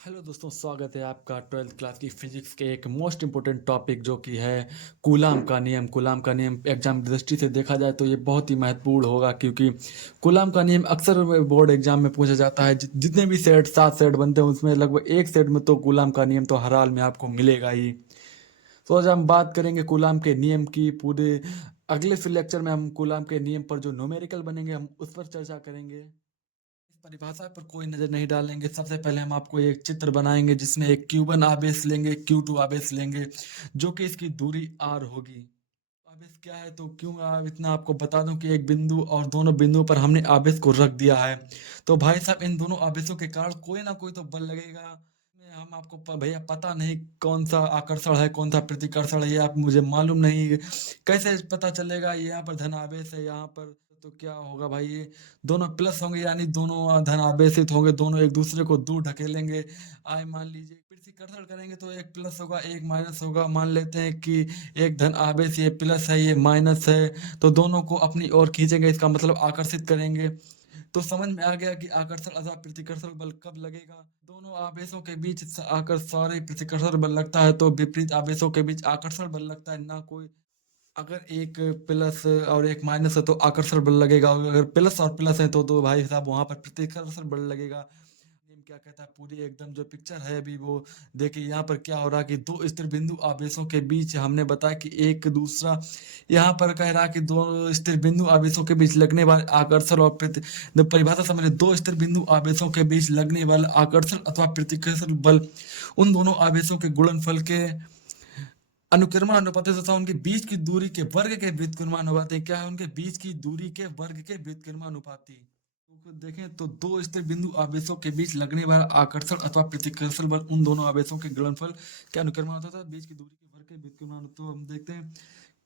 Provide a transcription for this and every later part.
Hello दोस्तों, स्वागत है आपका 12th क्लास की फिजिक्स के एक मोस्ट इम्पोर्टेंट टॉपिक जो कि है कूलाम का नियम। कूलाम का नियम एग्जाम की दृष्टि से देखा जाए तो ये बहुत ही महत्वपूर्ण होगा, क्योंकि कूलाम का नियम अक्सर बोर्ड एग्जाम में पूछा जाता है। जितने भी सेट 7 सेट बनते हैं उसमें लगभग एक सेट में तो कूलाम का नियम तो हर हाल में आपको मिलेगा ही। तो आज हम बात करेंगे कूलाम के नियम की। पूरे अगले फिर लेक्चर में हम कूलाम के नियम पर जो न्यूमेरिकल बनेंगे हम उस पर चर्चा करेंगे। इस परिभाषा पर कोई नजर नहीं डालेंगे। सबसे पहले हम आपको एक चित्र बनाएंगे जिसमें एक Q1 आवेश लेंगे, Q2 आवेश लेंगे, जो कि इसकी दूरी r होगी। आवेश क्या है तो क्यों इतना आपको बता दूं कि एक बिंदु और दोनों बिंदुओं पर हमने आवेश को रख दिया है। तो भाई साहब, इन दोनों आवेशों के कारण कोई ना कोई तो बल लगेगा। हम आपको भैया पता नहीं कौन सा आकर्षण है कौन सा प्रतिकर्षण है, ये आप मुझे मालूम नहीं। कैसे पता चलेगा ये यहाँ पर धन आवेश है यहाँ पर? तो क्या होगा भाई, ये दोनों प्लस होंगे यानी दोनों धन आवेशित होंगे, दोनों एक दूसरे को दूर ढकेलेंगे। आए मान लीजिए प्रतिकर्षण करेंगे तो एक प्लस होगा एक माइनस होगा। मान लेते हैं कि एक धन आवेश ये प्लस है ये माइनस है, तो दोनों को अपनी ओर खींचेंगे, इसका मतलब आकर्षित करेंगे। तो समझ में आ गया कि आकर्षण अथवा प्रतिकर्षण बल कब लगेगा। दोनों आवेशों के बीच आकर सारे प्रतिकर्षण बल लगता है तो विपरीत आवेशों के बीच आकर्षण बल लगता है ना कोई। अगर एक प्लस और एक माइनस है तो आकर्षण बल लगेगा, और अगर प्लस और प्लस है तो भाई साहब वहां पर प्रतिकर्षण बल लगेगा। नियम क्या कहता है पूरी एकदम जो पिक्चर है अभी वो देखिए। यहाँ पर क्या हो रहा है कि दो स्थिर बिंदु आवेशों के बीच हमने बताया कि एक दूसरा, यहाँ पर कह रहा है कि दो स्थिर बिंदु आवेशों के बीच लगने वाले आकर्षण और परिभाषा समझ, दो स्थिर बिंदु आवेशों के बीच लगने वाला आकर्षण अथवा प्रतिकर्षण बल उन दोनों आवेशों के गुणनफल के अनुक्रमण अनुपात तथा उनके बीच की दूरी के वर्ग के व्युत्क्रमानुपाती। क्या है? उनके बीच की दूरी के वर्ग के व्युत्क्रमानुपाती। तो देखें तो दो स्थिर बिंदु आवेशों के बीच लगने वाला आकर्षण अथवा प्रतिकर्षण बल उन दोनों आवेशों के गुणनफल के अनुक्रमानुपाती था बीच की दूरी के वर्ग के व्युत्क्रमानुपाती। तो हम देखते हैं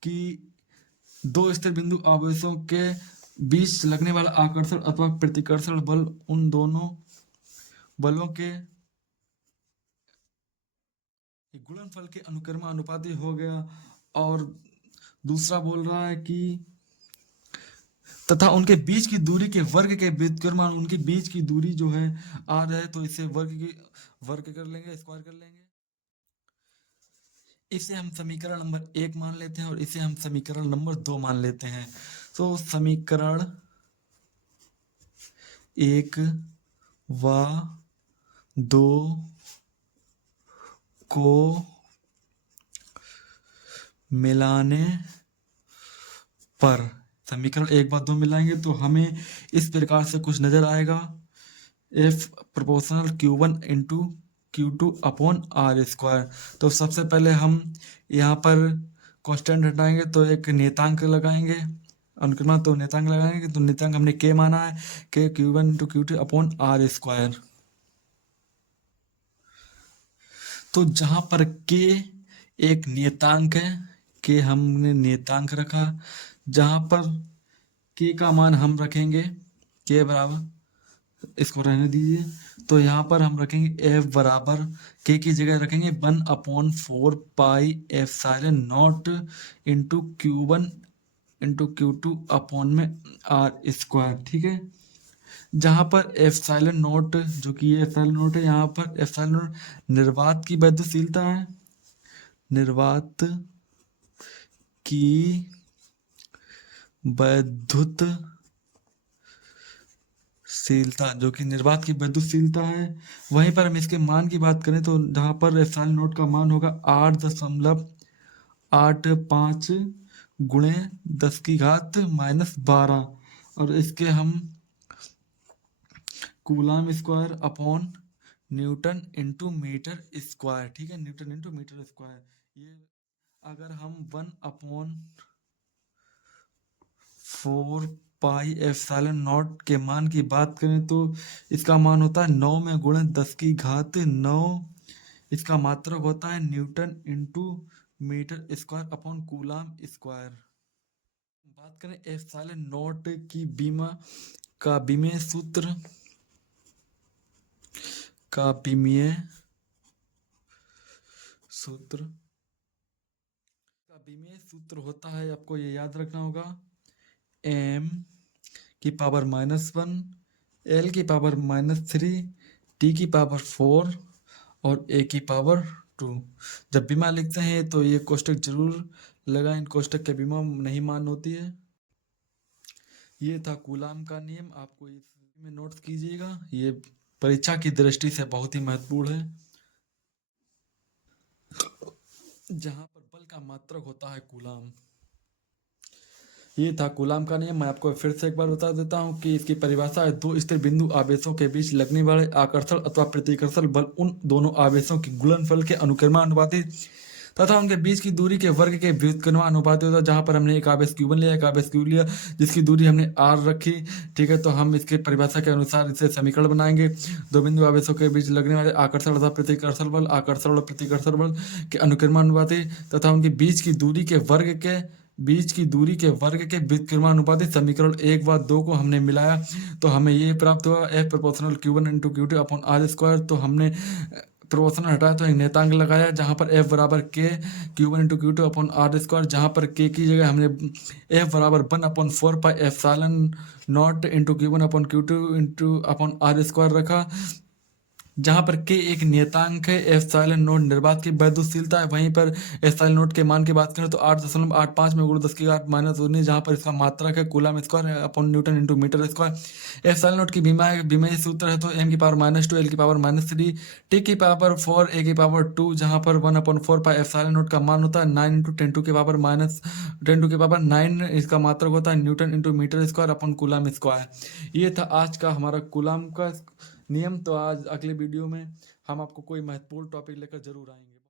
कि दो स्थिर बिंदु आवेशों के बीच लगने वाला आकर्षण अथवा प्रतिकर्षण बल उन दोनों बलों के गुणनफल के अनुक्रमानुपाती हो गया। और दूसरा बोल रहा है कि तथा उनके बीच की दूरी के वर्ग के व्युत्क्रमाण, उनके बीच की दूरी जो है आर है तो इसे वर्ग कर लेंगे, स्क्वायर कर लेंगे। इसे हम समीकरण नंबर 1 मान लेते हैं और इसे हम समीकरण नंबर 2 मान लेते हैं। तो समीकरण 1 व 2 को मिलाने पर, समीकरण 1 व 2 मिलाएंगे तो हमें इस प्रकार से कुछ नजर आएगा। F proportional Q1 into Q2 upon R square. तो सबसे पहले हम यहाँ पर कांस्टेंट हटाएंगे तो एक नियतांक लगाएंगे, अनुक्रमण तो नियतांक लगाएंगे। तो नियतांक हमने के माना है, के Q1 into Q2 upon R square. तो जहाँ पर के एक नियतांक है, के हमने नियतांक रखा, जहाँ पर के का मान हम रखेंगे के बराबर, इसको रहने दीजिए। तो यहाँ पर हम रखेंगे एफ बराबर के की जगह रखेंगे 1/4 pi epsilon not into Q1 into Q2 upon में आर स्क्वायर। ठीक है, जहाँ पर एप्सिलॉन नॉट जो कि ये एप्सिलॉन नॉट है, यहाँ पर एप्सिलॉन नॉट निर्वात की वैद्युशीलता है, निर्वात की वैद्युत शीलता, जो कि निर्वात की वैद्युतशीलता है। वहीं पर हम इसके मान की बात करें तो जहाँ पर एप्सिलॉन नोट का मान होगा 8.85 गुणे 10⁻⁻12, और इसके हम coulomb square upon newton into metre square. ठीक है, न्यूटन इंटू मीटर स्क्वायर। ये अगर हम 1/4 पाई एप्सिलॉन नॉट के मान की बात करें तो इसका मान होता है 9 में गुणे 10⁹ इसका मात्रक होता है newton into metre square upon coulomb square. बात करें एप्सिलॉन नॉट की बीमा का विमेय सूत्र, का विमेय सूत्र का विमेय सूत्र होता है, आपको ये याद रखना होगा, m की पावर -1 l की पावर -3 t की पावर 4 और ए की पावर 2। जब बीमा लिखते हैं तो ये कोष्टक जरूर लगाएं, इन कोष्टक के बीमा नहीं मान होती है। ये था कूलाम का नियम, आपको इसमें नोट्स कीजिएगा, ये परीक्षा की दृष्टि से बहुत ही महत्वपूर्ण है। जहां पर बल का मात्रक होता है कूलाम। ये था कूलाम का नियम। मैं आपको फिर से एक बार बता देता हूँ कि इसकी परिभाषा है, दो स्थिर बिंदु आवेशों के बीच लगने वाले आकर्षण अथवा प्रतिकर्षण बल उन दोनों आवेशों के गुणनफल के अनुक्रमानुपाती तथा उनके बीच की दूरी के वर्ग के व्युत्क्रमानुपाती होता है। जहां पर हमने एक आवेश Q1 लिया, एक आवेश Q लिया, जिसकी दूरी हमने R रखी, ठीक है। तो हम इसके परिभाषा के अनुसार इसे समीकरण बनाएंगे। दो बिंदु आवेशों के बीच लगने वाले आकर्षण अथवा प्रतिकर्षण बल, आकर्षण और प्रतिकर्षण बल के अनुक्रमानुपाती तथा उनके बीच की दूरी के वर्ग के व्युत्क्रमानुपाती समीकरण 1 व 2 को हमने मिलाया तो हमें ये प्राप्त हुआ, F proportional Q1 into Q2 upon R square. तो हमने प्रोपोर्शनल हटाया तो एक नियतांक लगाया, जहां पर F बराबर K Q1 into Q2 upon R square, जहां पर K की जगह हमने F बराबर 1/4 pi epsilon not into Q1 upon Q2 into upon R square रखा, जहां पर K एक नियतांक है, एप्सिलॉन नोट निर्वात की वैद्युतशीलता है। वहीं पर एप्सिलॉन नोट के मान की बात करें तो 8.85 में गुणा 10⁻⁻⁹, जहां पर इसका मात्रक है coulomb square upon newton into metre square. Epsilon naught की विमेय सूत्र है तो m⁻², l⁻³ T की पावर 4, a की पावर 2, जहां पर 1/4 पाई एप्सिलॉन नोट का मान होता है 9 इंटू 10⁻⁹ इसका मात्रक होता है newton into metre square upon coulomb square. ये था आज का हमारा कूलम का नियम। तो आज अगले वीडियो में हम आपको कोई महत्वपूर्ण टॉपिक लेकर जरूर आएंगे।